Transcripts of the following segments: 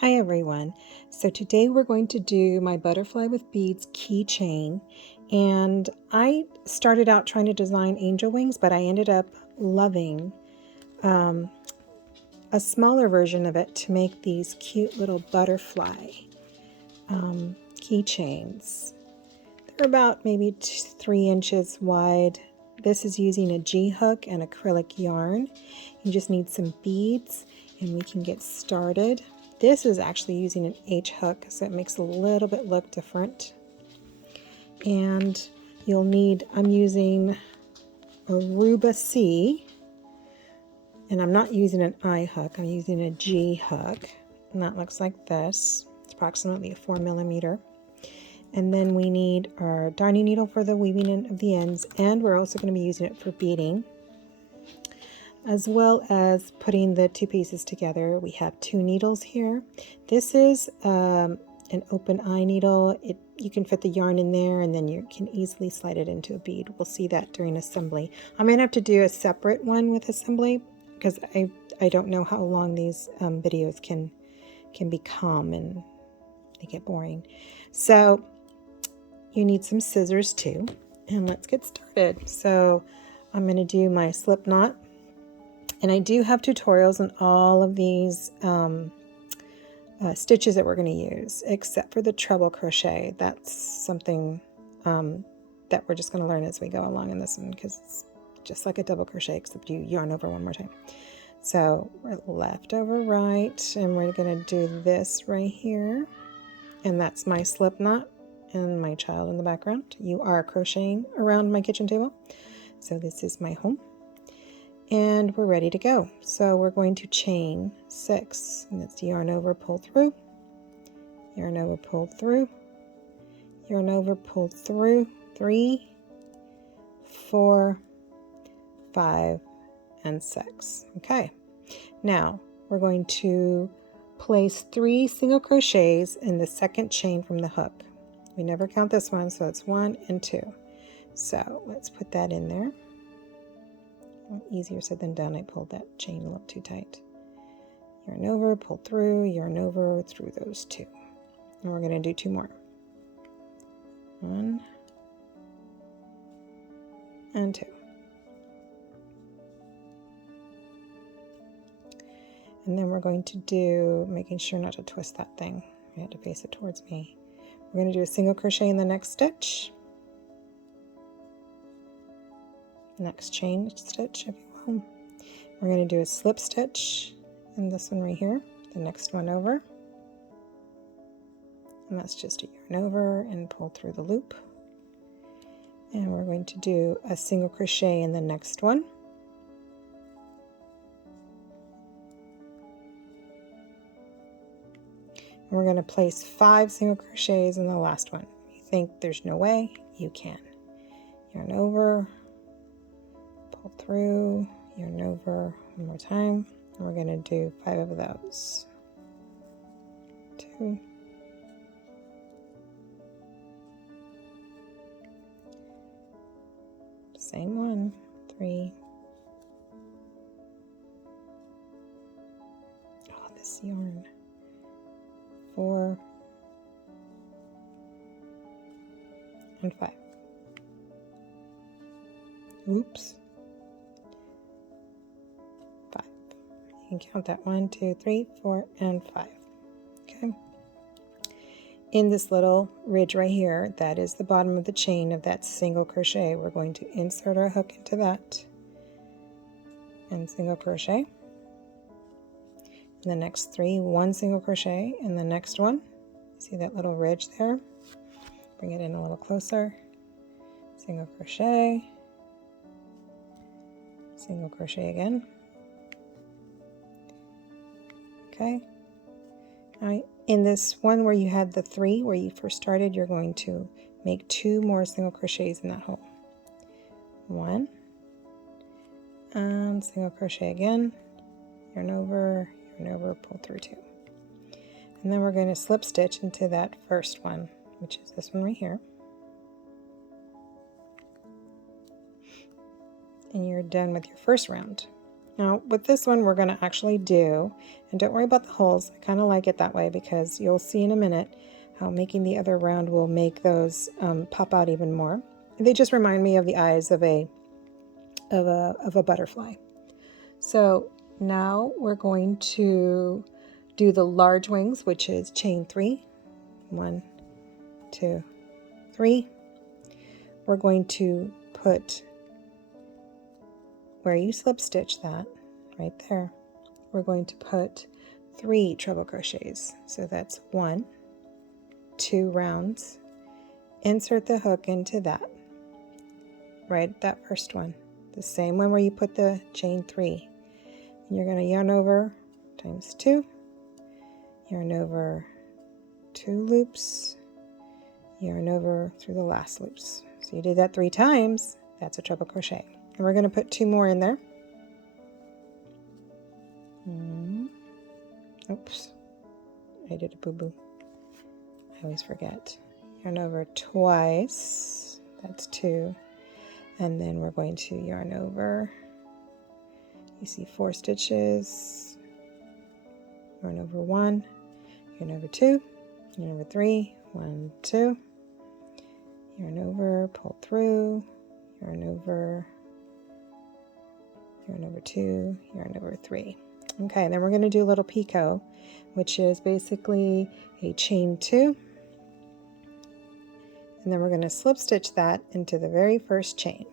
Hi everyone. So today we're going to do my Butterfly with Beads keychain, and I started out trying to design angel wings, but I ended up loving a smaller version of it to make these cute little butterfly keychains. They're about maybe 3 inches wide. This is using a G hook and acrylic yarn. You just need some beads and we can get started. This is actually using an H hook, so it makes a little bit look different. And you'll need, I'm using Aruba C, and I'm not using an I hook, I'm using a G hook. And that looks like this. It's approximately a 4mm. And then we need our darning needle for the weaving in of the ends, and we're also going to be using it for beading, as well as putting the two pieces together. We have 2 needles here. This is an open eye needle. You can fit the yarn in there, and then you can easily slide it into a bead. We'll see that during assembly. I'm going to have to do a separate one with assembly because I don't know how long these videos can become, and they get boring. So you need some scissors too, and let's get started. So I'm going to do my slip knot. And I do have tutorials on all of these stitches that we're going to use, except for the treble crochet. That's something that we're just going to learn as we go along in this one, because it's just like a double crochet, except you yarn over one more time. So we're left over right, and we're going to do this right here. And that's my slip knot and my child in the background. You are crocheting around my kitchen table. So this is my home. And we're ready to go. So we're going to chain 6, and that's yarn over, pull through, yarn over, pull through, yarn over, pull through, 3, 4, 5, and 6. Okay, now we're going to place 3 single crochets in the second chain from the hook. We never count this one, so it's 1 and 2. So let's put that in there. Easier said than done. I pulled that chain a little too tight. Yarn over, pull through, yarn over through those 2. And we're going to do 2 more. 1 and 2. And then we're going to do, making sure not to twist that thing. I had to face it towards me. We're going to do a single crochet in the next stitch. Next chain stitch, if you will. We're going to do a slip stitch in this one right here, the next one over, and that's just a yarn over and pull through the loop. And we're going to do a single crochet in the next one, and we're going to place 5 single crochets in the last one. If you think there's no way, you can. Yarn over, pull through, yarn over one more time, and we're going to do 5 of those. 2, same one, 3. Oh, this yarn. 4 and 5. Oops. 5. You can count that 1, 2, 3, 4, and 5. Okay. In this little ridge right here, that is the bottom of the chain of that single crochet. We're going to insert our hook into that and single crochet. In the next 3, 1 single crochet in the next one. See that little ridge there? Bring it in a little closer. Single crochet. Single crochet again. Okay. All right. In this one where you had the 3 where you first started, you're going to make 2 more single crochets in that hole. 1 and single crochet again. Yarn over, pull through 2. And then we're going to slip stitch into that first one, which is this one right here. And you're done with your first round. Now with this one we're going to actually do, and don't worry about the holes, I kind of like it that way because you'll see in a minute how making the other round will make those pop out even more. They just remind me of the eyes of a butterfly. So now we're going to do the large wings, which is chain 3. 1, 2, 3. We're going to put where you slip stitch that right there. We're going to put 3 treble crochets. So that's 1, 2 rounds. Insert the hook into that, right, that first one, the same one where you put the chain 3. And you're going to yarn over times 2, yarn over 2 loops, yarn over through the last loops. So you did that 3 times, that's a treble crochet. And we're going to put 2 more in there. Oops, I did a boo-boo. I always forget. Yarn over twice, that's 2. And then we're going to yarn over, you see 4 stitches, yarn over 1, yarn over 2, yarn over 3, 1, 2, yarn over, pull through, yarn over 2, yarn over 3. Okay, and then we're going to do a little picot, which is basically a chain 2, and then we're going to slip stitch that into the very first chain,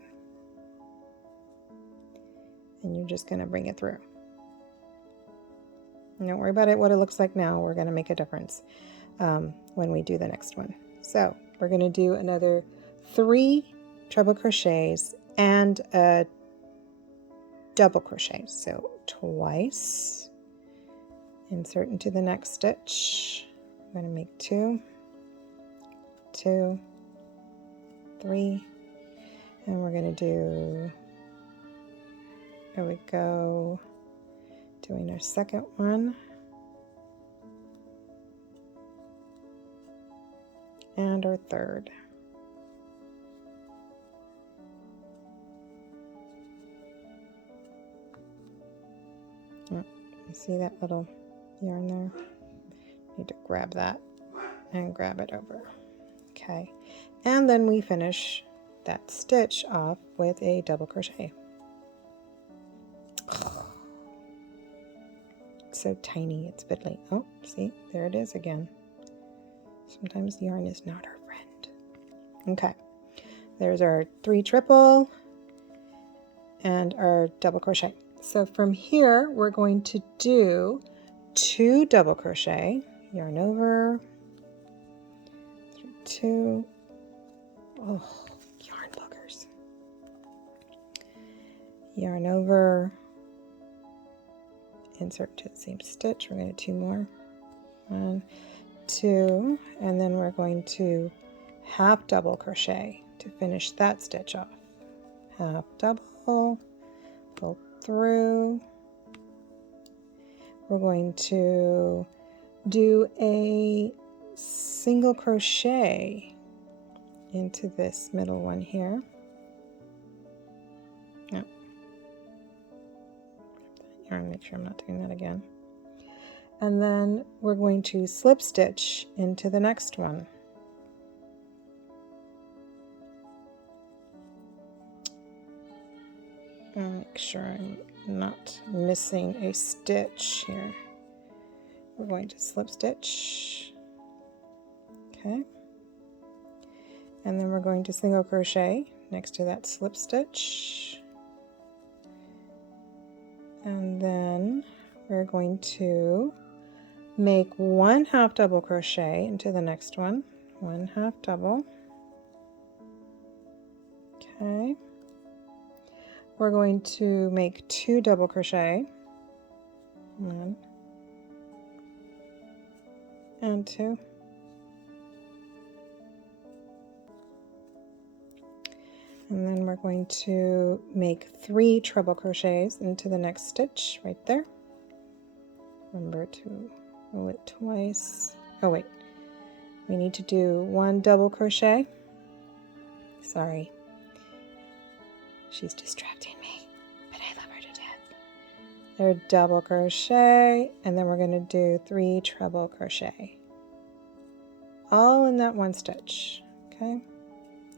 and you're just going to bring it through. And don't worry about what it looks like now. We're going to make a difference when we do the next one. So we're going to do another 3 treble crochets and a double crochet. So twice, insert into the next stitch. I'm going to make 2, 2, 3, and we're going to do, there we go, doing our second one, and our third. You see that little yarn there? Need to grab that and grab it over. Okay, and then we finish that stitch off with a double crochet. It's so tiny, it's fiddly. Oh, see, there it is again. Sometimes the yarn is not our friend. Okay, there's our 3 triple and our double crochet. So from here, we're going to do 2 double crochet, yarn over, 2, oh, yarn buggers, yarn over, insert to the same stitch. We're going to do 2 more, 1, 2, and then we're going to half double crochet to finish that stitch off. Half double, pull through. We're going to do a single crochet into this middle one here. No. Yarn, make sure I'm not doing that again. And then we're going to slip stitch into the next one. I'll make sure I'm not missing a stitch here. We're going to slip stitch, okay, and then we're going to single crochet next to that slip stitch, and then we're going to make 1 half double crochet into the next one, 1 half double, okay. We're going to make 2 double crochet, 1 and 2, and then we're going to make 3 treble crochets into the next stitch right there. Remember to roll it twice. Oh wait, we need to do 1 double crochet. Sorry. She's distracting me, but I love her to death. They're double crochet, and then we're going to do 3 treble crochet, all in that one stitch. Okay,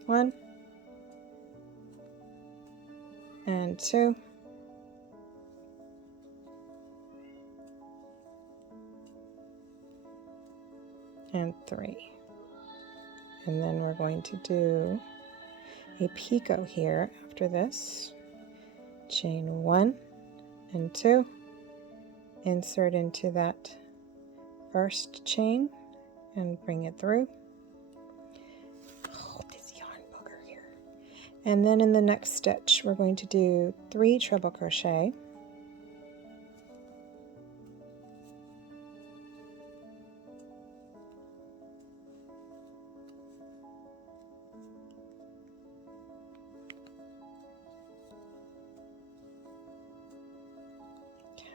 1 and 2 and 3, and then we're going to do a picot here after this. Chain 1 and 2, insert into that first chain and bring it through. Oh, this yarn bugger here. And then in the next stitch we're going to do 3 treble crochet,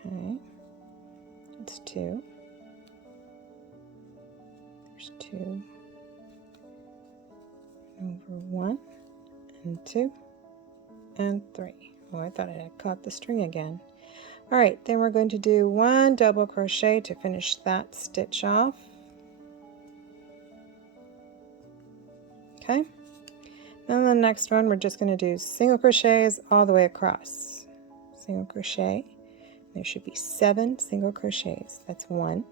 okay, that's 2, there's 2, over 1 and 2 and 3. Oh, I thought I had caught the string again. All right, then we're going to do 1 double crochet to finish that stitch off. Okay, then the next one we're just going to do single crochets all the way across. Single crochet. There should be 7 single crochets. That's 1,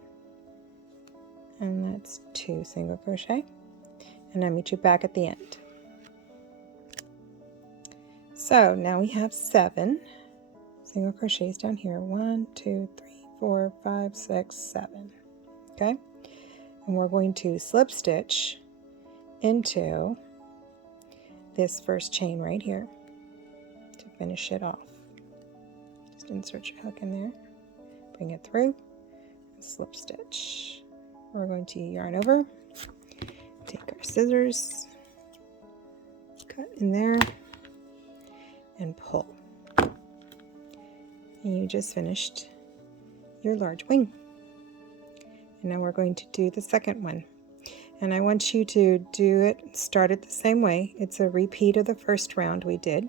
and that's 2 single crochet, and I'll meet you back at the end. So now we have 7 single crochets down here. 1, 2, 3, 4, 5, 6, 7. Okay, and we're going to slip stitch into this first chain right here to finish it off. Just insert your hook in there, bring it through, and slip stitch. We're going to yarn over, take our scissors, cut in there, and pull. And you just finished your large wing. And now we're going to do the second one. And I want you to do it, start it the same way. It's a repeat of the first round we did.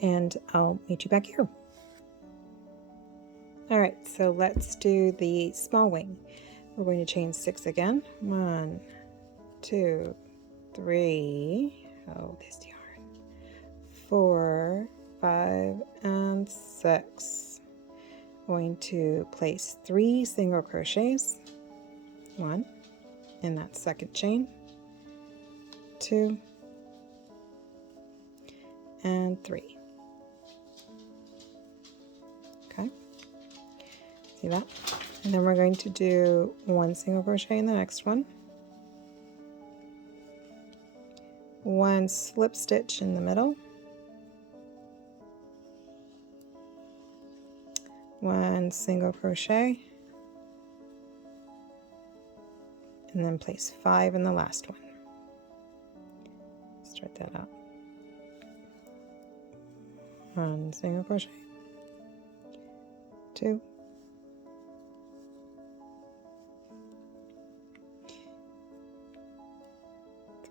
And I'll meet you back here. All right, so let's do the small wing. We're going to chain 6 again. 1, 2, 3, oh, this yarn, 4, 5, and 6. Going to place 3 single crochets, 1 in that second chain, 2, and 3. Okay, see that? And then we're going to do 1 single crochet in the next one, 1 slip stitch in the middle, 1 single crochet, and then place 5 in the last one. Start that out. 1 single crochet, 2,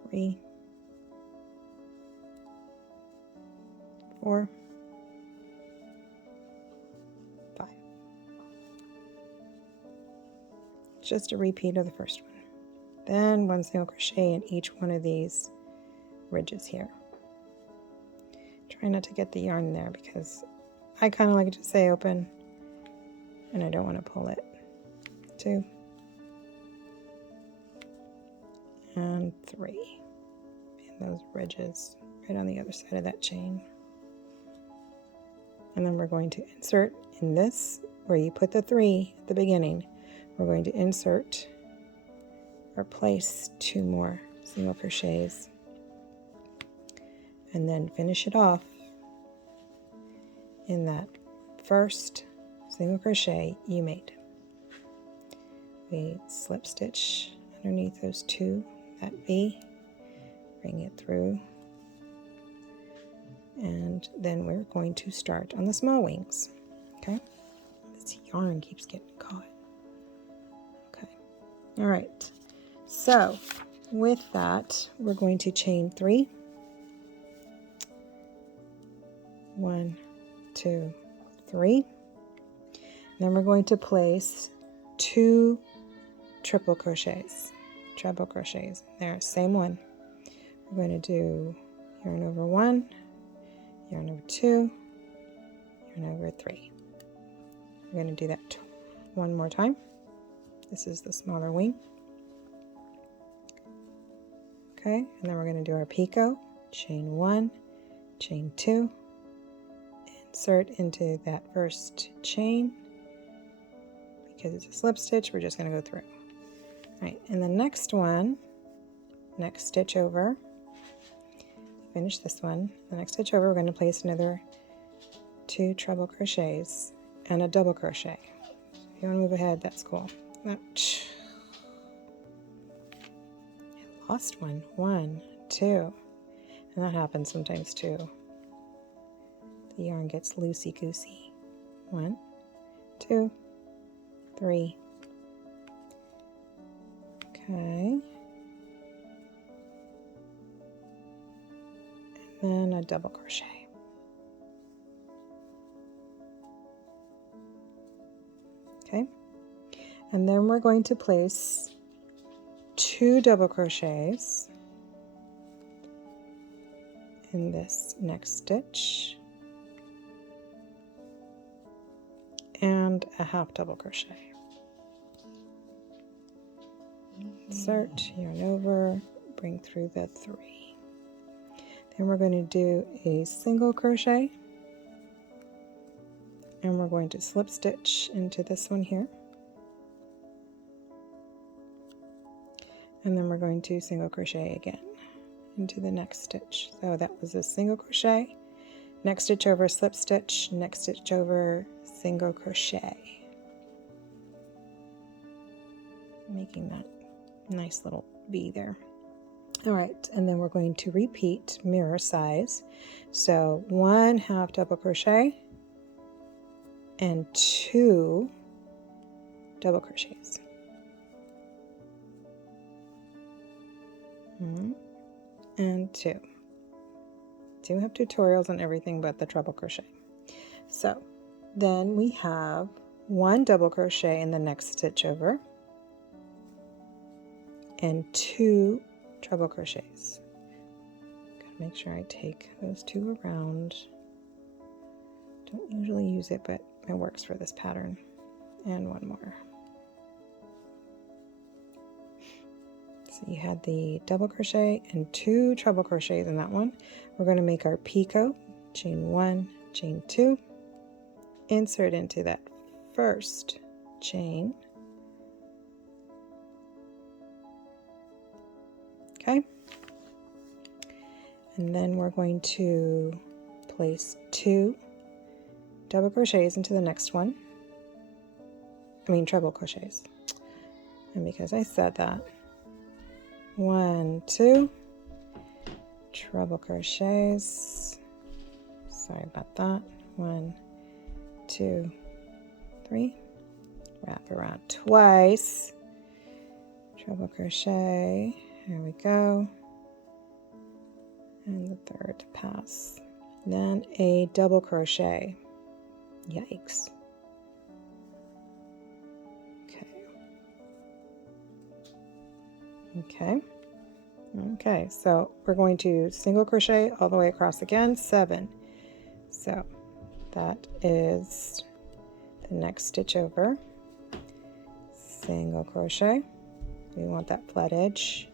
3, 4, 5. Just a repeat of the first one. Then 1 single crochet in each one of these ridges here. Try not to get the yarn there because I kind of like it to stay open and I don't want to pull it. 2 and 3. And those ridges right on the other side of that chain. And then we're going to insert in this where you put the 3 at the beginning. We're going to insert or place 2 more single crochets and then finish it off in that first single crochet you made. We slip stitch underneath those 2, that V, bring it through, and then we're going to start on the small wings. Okay, this yarn keeps getting caught. Okay, all right, so with that we're going to chain 3, 1, 2, 3. Then we're going to place 2 treble crochets. There, same one. We're going to do yarn over 1, yarn over 2, yarn over 3. We're going to do that one more time. This is the smaller wing. Okay, and then we're going to do our picot, chain 1, chain 2, insert into that first chain. Because it's a slip stitch, we're just going to go through. All right, and the next one, next stitch over, finish this one. The next stitch over, we're going to place another 2 treble crochets and a double crochet. If you want to move ahead, that's cool. Ouch. I lost one. 1, 2. And that happens sometimes too. The yarn gets loosey-goosey. 1, 2, 3. Okay. And then a double crochet. Okay. And then we're going to place 2 double crochets in this next stitch and a half double crochet. Insert, yarn over, bring through the 3. Then we're going to do a single crochet and we're going to slip stitch into this one here. And then we're going to single crochet again into the next stitch. So that was a single crochet, next stitch over, slip stitch, next stitch over, single crochet. Making that nice little V there. All right, and then we're going to repeat mirror size. So 1 half double crochet and 2 double crochets. And 2. Do have tutorials on everything but the treble crochet. So then we have 1 double crochet in the next stitch over and 2 treble crochets. Gotta make sure I take those 2 around. Don't usually use it, but it works for this pattern. And 1 more. So you had the double crochet and 2 treble crochets in that one. We're going to make our picot, chain 1, chain 2, insert into that first chain. Okay. And then we're going to place 2 double crochets into the next one. Treble crochets. And because I said that, 1, 2 treble crochets. Sorry about that. 1, 2, 3. Wrap around twice. Treble crochet. Here we go. And the third pass. Then a double crochet. Yikes. Okay, so we're going to single crochet all the way across again, 7. So that is the next stitch over. Single crochet. We want that flat edge.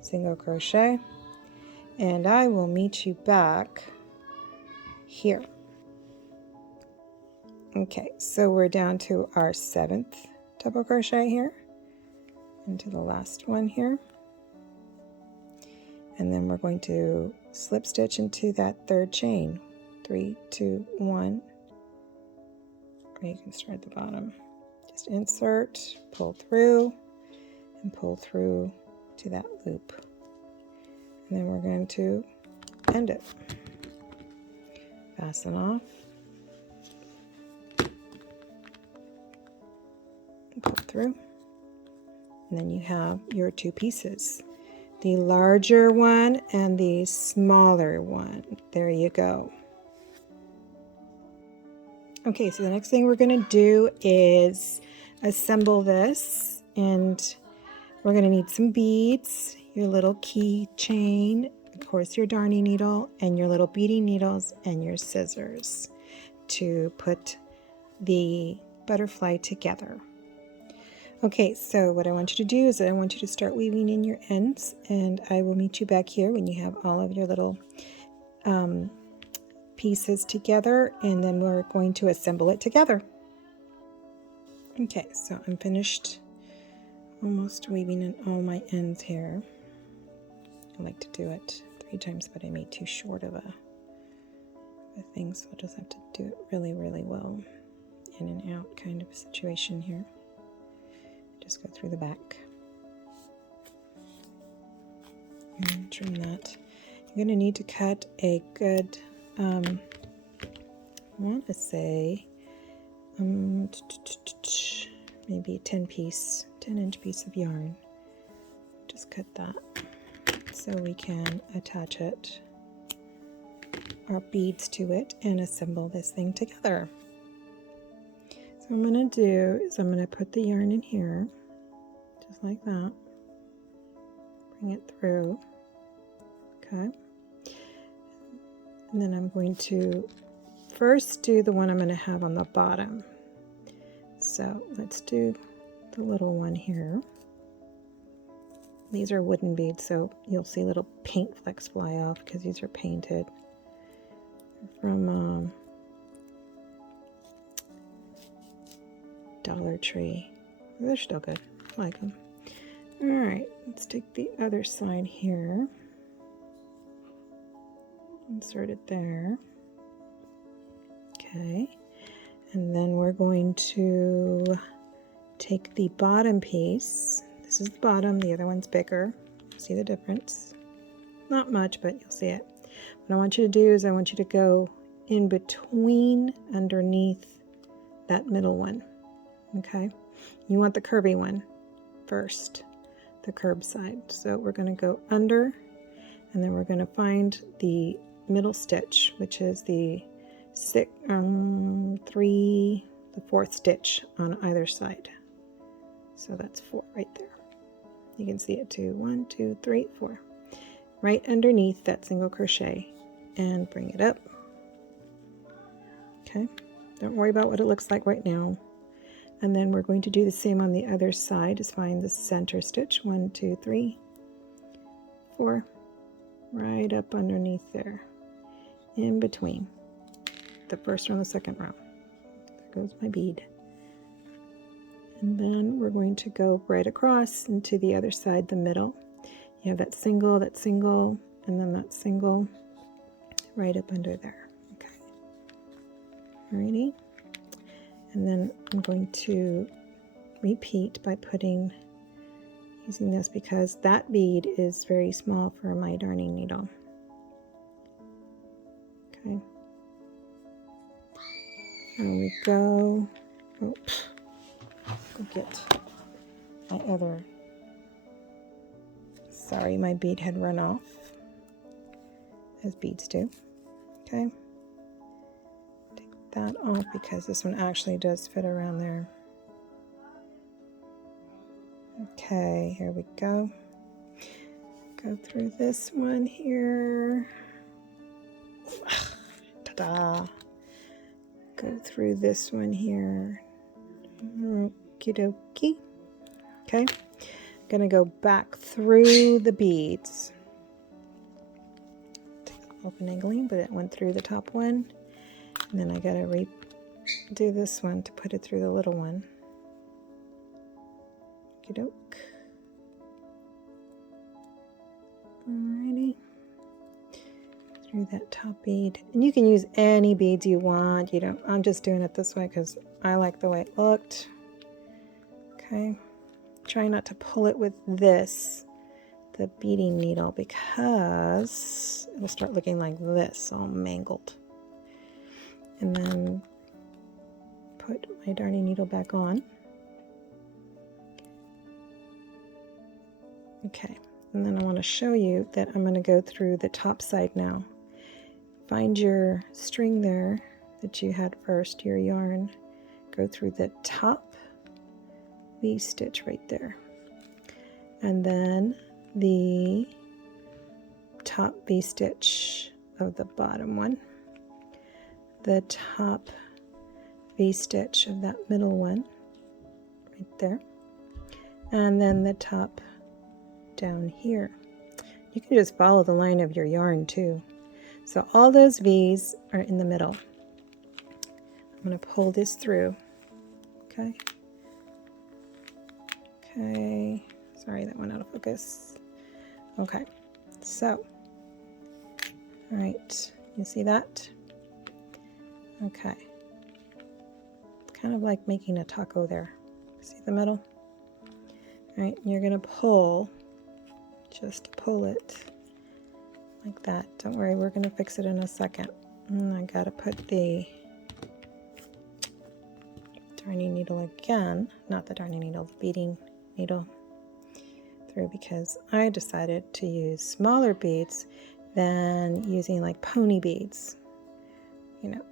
Single crochet. And I will meet you back here. Okay, so we're down to our 7th double crochet here. Into the last one here. And then we're going to slip stitch into that third chain. 3, 2, 1. Or you can start at the bottom. Just insert, pull through, and pull through to that loop. And then we're going to end it. Fasten off. And pull through. And then you have your 2 pieces, the larger one and the smaller one. There you go. Okay, so the next thing we're going to do is assemble this, and we're going to need some beads, your little keychain, of course your darning needle, and your little beading needles, and your scissors to put the butterfly together. Okay, so what I want you to do is I want you to start weaving in your ends, and I will meet you back here when you have all of your little pieces together, and then we're going to assemble it together. Okay, so I'm finished almost weaving in all my ends here. I like to do it 3 times, but I made too short of a thing, so I'll just have to do it really, really well. In and out kind of a situation here. Just go through the back and trim that. You're going to need to cut a good, I want to say, maybe a 10-inch piece of yarn. Just cut that so we can attach it, our beads to it, and assemble this thing together. So what I'm going to do is I'm going to put the yarn in here, just like that. Bring it through. Okay. And then I'm going to first do the one I'm going to have on the bottom. So let's do the little one here. These are wooden beads, so you'll see little paint flecks fly off because these are painted from Dollar Tree. They're still good. I like them. Alright, let's take the other side here. Insert it there. Okay. And then we're going to take the bottom piece. This is the bottom, the other one's bigger. See the difference? Not much, but you'll see it. What I want you to do is I want you to go in between, underneath that middle one. Okay? You want the curvy one first, the curb side. So we're going to go under, and then we're going to find the middle stitch, which is the fourth stitch on either side. So that's 4 right there. You can see it too. 1, 2, 3, 4. Right underneath that single crochet, and bring it up. Okay. Don't worry about what it looks like right now. And then we're going to do the same on the other side. Just find the center stitch. 1, 2, 3, 4. Right up underneath there. In between the first row and the second row. There goes my bead. And then we're going to go right across into the other side, the middle. You have that single, and then that single right up under there. Okay. Alrighty. And then I'm going to repeat by using this because that bead is very small for my darning needle. Okay. There we go. Oh, go get my other. Sorry, my bead had run off, as beads do. Okay. Take that off because this one actually does fit around there. Okay, here we go. Go through this one here. Ta-da! Go through this one here. Okie dokie. Okay. Gonna go back through the beads. Take a little finagling, but it went through the top one. And then I gotta redo this one to put it through the little one. Okie doke. Alrighty. Through that top bead. And you can use any beads you want. I'm just doing it this way because I like the way it looked. Okay. Try not to pull it with the beading needle, because it'll start looking like this, all mangled. And then put my darning needle back on. Okay, and then I want to show you that I'm going to go through the top side now. Find your string there that you had first, your yarn, go through the top V-stitch right there, and then the top V-stitch of the bottom one, the top V-stitch of that middle one right there, and then the top down here. You can just follow the line of your yarn too. So all those V's are in the middle. I'm going to pull this through. Okay. Okay. Sorry, that went out of focus. Okay. So, all right. You see that? Okay. It's kind of like making a taco there. See the middle? All right. You're going to pull, just pull it like that. Don't worry, we're going to fix it in a second. I got to put the darning needle again, not the darning needle, the beading needle through, because I decided to use smaller beads than using like pony beads. You know,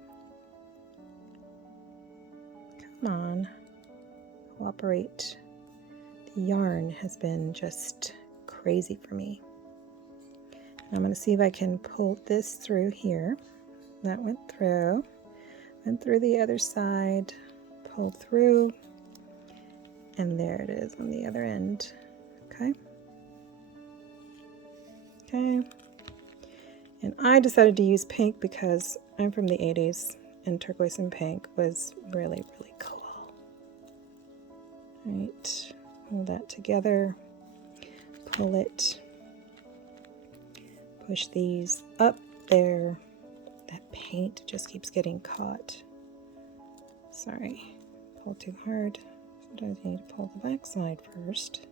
come on, cooperate. The yarn has been just crazy for me. I'm going to see if I can pull this through here. That went through the other side, pulled through, and there it is on the other end. Okay. Okay. And I decided to use pink because I'm from the 80s and turquoise and pink was really, really cool. All right, hold that together, pull it, push these up there. That paint just keeps getting caught. Sorry, pull too hard. Sometimes you need to pull the back side first.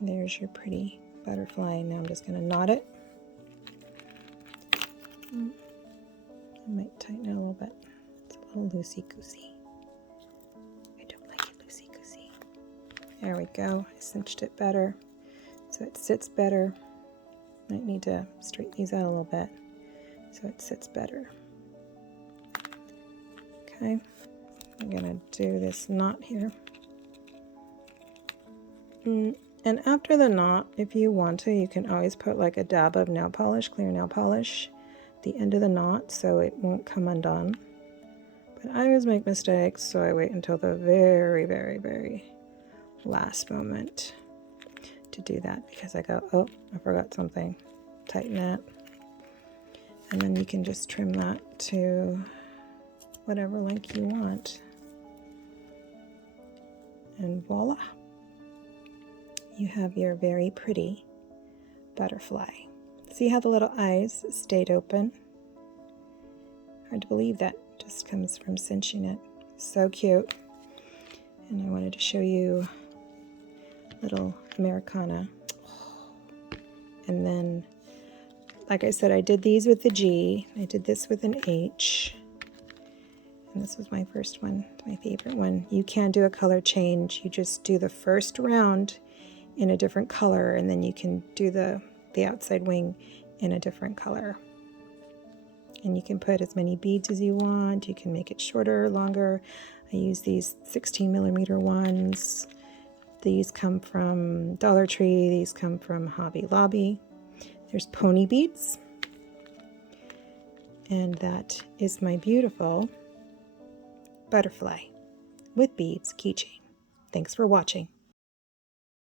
There's your pretty butterfly. Now I'm just going to knot it. I might tighten it a little bit. It's a little loosey-goosey. I don't like it loosey-goosey. There we go. I cinched it better so it sits better. Might need to straighten these out a little bit so it sits better. Okay, I'm going to do this knot here. And after the knot, if you want to, you can always put like a dab of nail polish, clear nail polish, at the end of the knot so it won't come undone. But I always make mistakes, so I wait until the very, very, very last moment to do that, because I go, oh, I forgot something. Tighten that. And then you can just trim that to whatever length you want. And voila. You have your very pretty butterfly. See how the little eyes stayed open? Hard to believe that just comes from cinching it. So cute. And I wanted to show you little Americana. And then, like I said, I did these with the G. I did this with an H. And this was my first one, my favorite one. You can do a color change. You just do the first round in a different color, and then you can do the outside wing in a different color. And you can put as many beads as you want. You can make it shorter, longer. I use these 16mm ones. These come from Dollar Tree. These come from Hobby Lobby. There's pony beads. And that is my beautiful butterfly with beads keychain. Thanks for watching.